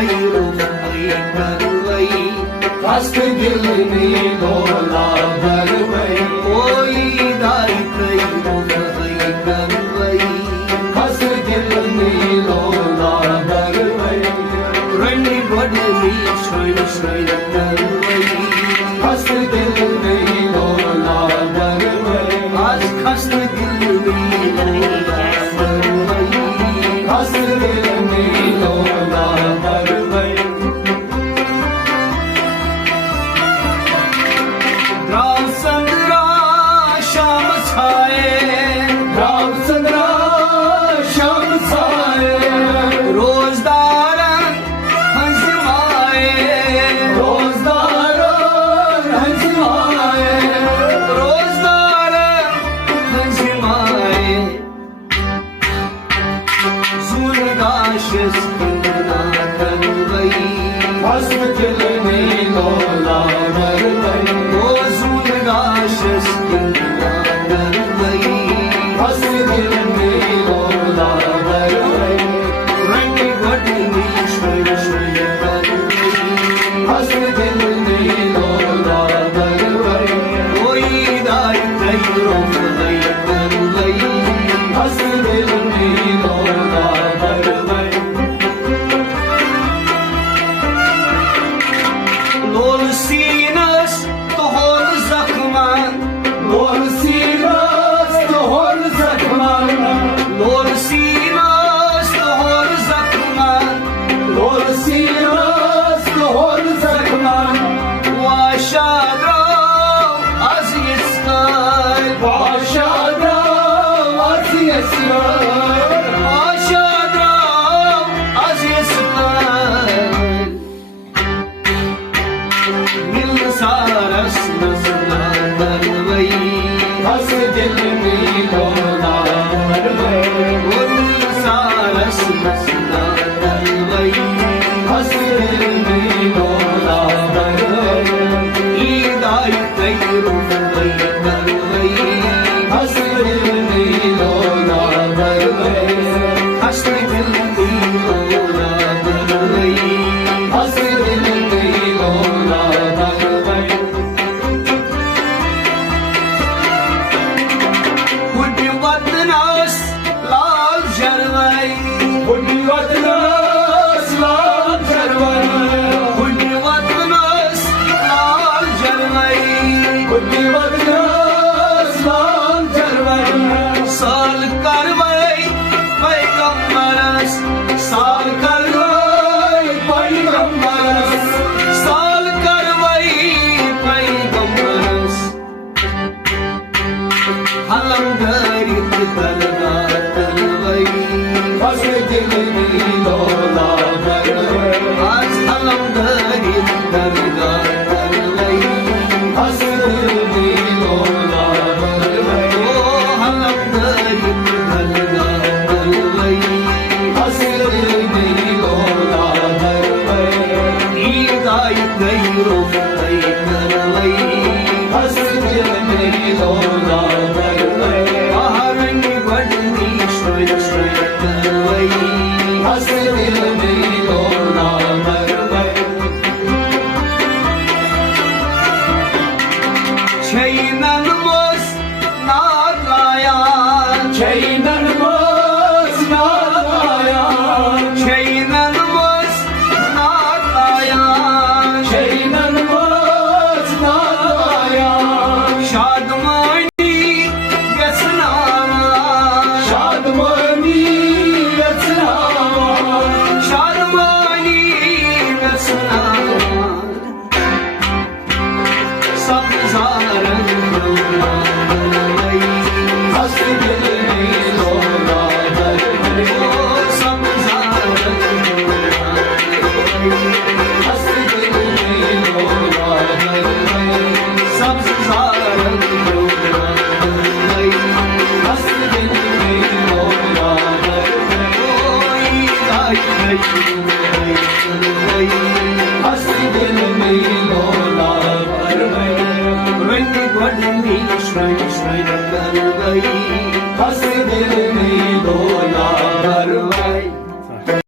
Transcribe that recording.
तैरो करवई हस्त दिल नीलोला भरवई कोई दाई तैरो करवई हस्त दिल नीलोला भरवई रणी बड़नी श्रय श्रय करवई हस्त दिल नीलोला भरवई आज खस्त दिल नीलोला करवई हस्त दिल नीलोला भरवई रामचंद्रा श्याम छाए रामचंद्रा श्याम छाए रोजदारन हंस माए रोजदार हंस आए रोजदारन हंस माए सूरदाशस किंदना करवई हस्त दिल नीलोला भरवई ओ सूरदाशस किंदना करवई हस्त दिल नीलोला भरवई रणी बड़नी श्रय श्रय करवई हस्त दिल नीलोला भरवई कोई दाई तैरो करवई हस्त दिल नीलोला भरवई लोल सीनस तोहर जख्मान लोल सीनस तोहर जख्मान लोल सीनस तोहर जख्मान लोल सीनस तोहर जख्मान वाशाद्रो azizkay वाशाद्रा वासियस्वर वाशाद्रो azizkay मिल सारस नजरा करवई हस्त दिल नीलोला भरवई मिल सारस नजरा करवई हस्त दिल नीलोला भरवई ईदाई तैरो करवई हस्त दिल नीलोला भरवई हस्त दिल नीलोला करवई हस्त दिल नीलोला भरवई बुढ़ी वतनस लाल जरवई बुढ़ी वतनस लाल जरवई बुढ़ी वतनस लाल जरवई बुढ़ी वतनस लाल जरवई साल करवई